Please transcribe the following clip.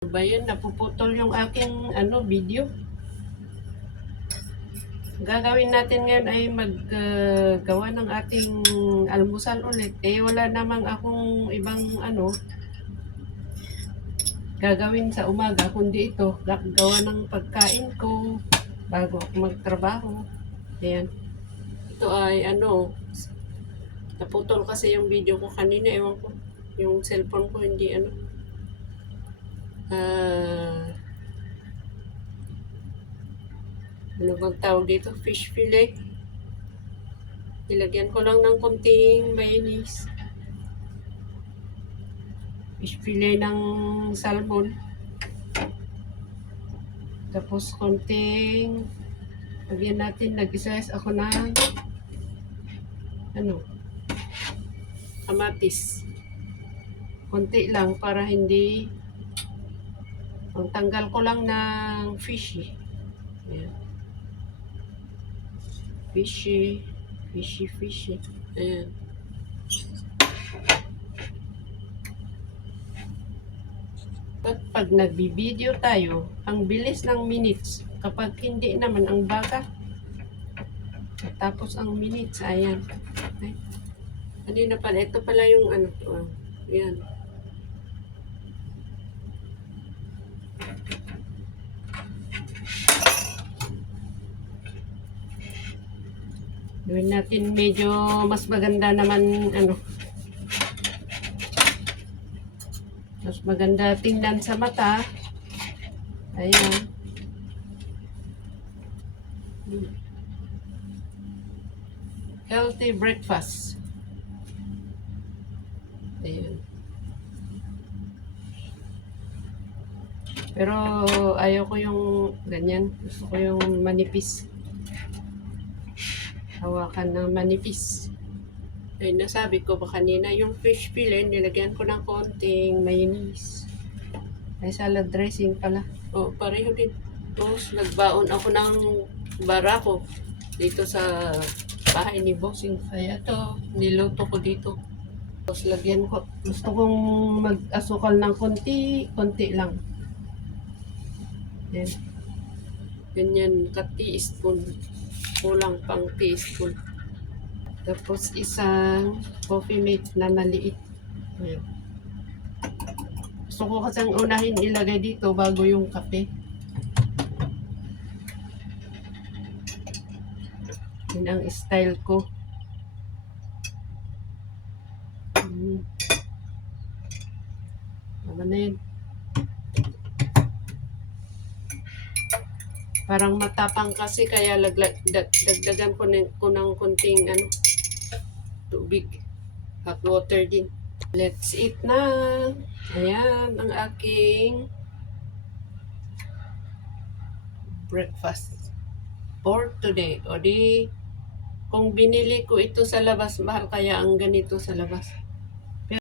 Ba yun, napuputol yung aking video. Gagawin natin ngayon ay maggawa ng ating almusal ulit. Wala namang akong ibang gagawin sa umaga, kundi ito, gagawa ng pagkain ko bago ako magtrabaho. Ayan. Ito ay naputol kasi yung video ko kanina, ewan ko. Yung cellphone ko hindi ano bang tawag dito? Fish fillet. Ilagyan ko lang ng konting mayonnaise. Fish fillet ng salmon. Tapos konting lagyan natin, nag-slice ako ng kamatis. Konti lang para hindi ang tanggal ko lang ng fishy. Ayan. Fishy. Ayan. At pag nagbi-video tayo, ang bilis ng minutes. Kapag hindi naman ang baga, tapos ang minutes, ayan. Ay, kanina pala, ito pala yung ayan. Gawin natin medyo mas maganda naman, mas maganda tingnan sa mata. Ayan. Healthy breakfast. Ayan. Pero ayaw ko yung ganyan. Gusto ko yung manipis. Hawakan ng manipis. Ay, nasabi ko ba kanina, yung fish fillet, nilagyan ko ng konting mayonnaise. Ay, salad dressing pala. O, pareho din. Tapos, nagbaon ako ng barako dito sa bahay ni Bossing. Kaya ito, niluto ko dito. Tapos, lagyan ko. Gusto kong mag-asukal ng konti lang. Yan. Ganyan, ka-teaspoon. Kulang pang teaspoon. Tapos isang coffee mate na maliit. Ayan. Gusto ko kasang unahin ilagay dito bago yung kape. Yun ang style ko. Tama na yun. Parang matapang kasi kaya dagdagan ko ng konting tubig. Hot water din. Let's eat na. Ayan ang aking breakfast for today. O di, kung binili ko ito sa labas, mahal kaya ang ganito sa labas.